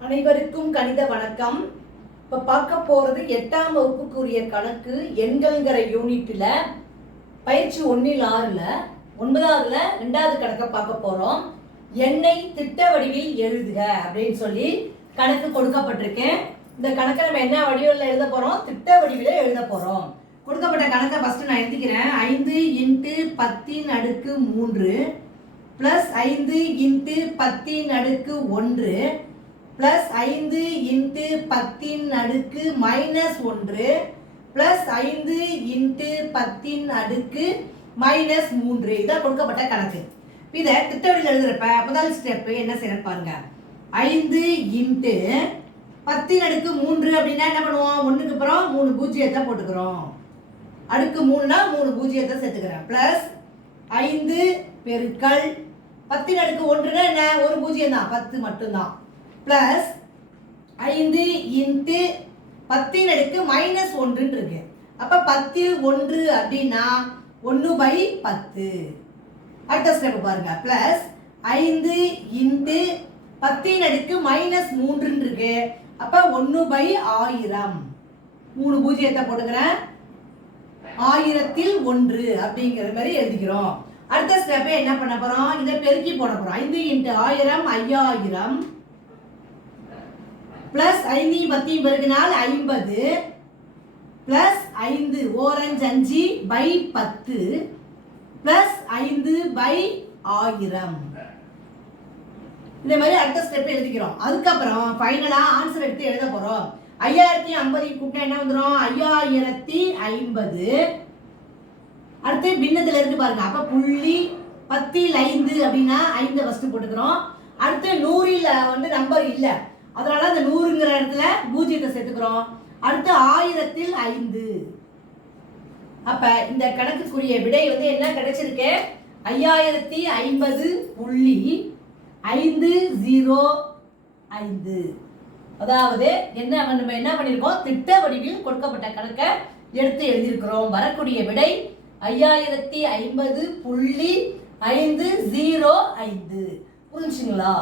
அனைவருக்கும் கணித வணக்கம். இப்போ பார்க்க போகிறது 8ஆம் வகுப்புக்குரிய கணக்கு எண்கள்ங்கிற யூனிட்டில் பயிற்சி 1ல் 6ல் 9ஆவதுல 2வது கணக்கை பார்க்க போகிறோம். எண்ணை திட்ட வடிவில் எழுதுக அப்படின்னு சொல்லி கணக்கு கொடுக்கப்பட்டிருக்கேன். இந்த கணக்கை நம்ம என்ன வடிவில் எழுத போகிறோம்? திட்ட வடிவில் எழுத போகிறோம். கொடுக்கப்பட்ட கணக்கை ஃபஸ்ட்டு நான் எழுதிக்கிறேன். 5 × 10⁻³ + 5 × 10⁻1 + 5 × 10⁻−1 + 5 × 10⁻−3 இதான் கொடுக்கப்பட்ட கணக்கு. இதை திட்டவடியில் எழுதுறப்ப முதல் ஸ்டெப்பு என்ன செய்யணும் பாருங்க. 5 × 10⁻³ அப்படின்னா என்ன பண்ணுவோம்? 1க்கு அப்புறம் 3 பூஜ்ஜியத்தை போட்டுக்கிறோம். அடுக்கு 3னா 3 பூஜ்ஜியத்தை சேர்த்துக்கிறேன். + 5 × 10⁻1னா என்ன? ஒரு பூஜ்ஜியம் தான், 10 மட்டும்தான். + 5 × 10⁻−1 இருக்கு. அப்ப 10ல் 1 அப்படின்னா 1/10. அடுத்த ஸ்டெப் பாருங்க. + 5 × 10⁻−3 இருக்கு. அப்ப 1/1000. 3 பூஜ்ஜியத்தை போட்டுக்கிறேன். 1000ல் 1 அப்படிங்கிற மாதிரி எழுதிக்கிறோம். அடுத்த ஸ்டெப் என்ன பண்ண போறோம்? இதை பெருக்கி போட போறோம். 5 × 1000 5000 + 5 10 பெருக்கினால் 50 + 5 ஓரஞ்சு 5/10 + 5/1000. இந்த மாதிரி அடுத்த ஸ்டெப் எழுதிக்கிறோம். அதுக்கப்புறம் ஃபைனலா ஆன்சர் எடுத்து எழுத போறோம். 5050 கூட்டினா என்ன வந்துடும்? 5050. அடுத்து பின்னத்துல இருக்கு பாருங்க. அப்ப புள்ளி 10ல் 5 அப்படின்னா 5 ஃபர்ஸ்ட் போட்டுக்கிறோம். அடுத்து 100ல் வந்து நம்பர் இல்லை, அதனால அந்த 100ங்கிற இடத்துல பூஜ்ஜியத்தை சேர்த்துக்கிறோம். அடுத்து 1000ல் 5. அப்ப இந்த கணக்குக்குரிய விடை வந்து என்ன கிடைச்சிருக்கு? 5050.505. அதாவது நம்ம என்ன பண்ணிருக்கோம்? திட்ட வடிவில் கொடுக்கப்பட்ட கணக்கை எடுத்து எழுதியிருக்கிறோம். வரக்கூடிய விடை 5050.505. புரிஞ்சுங்களா?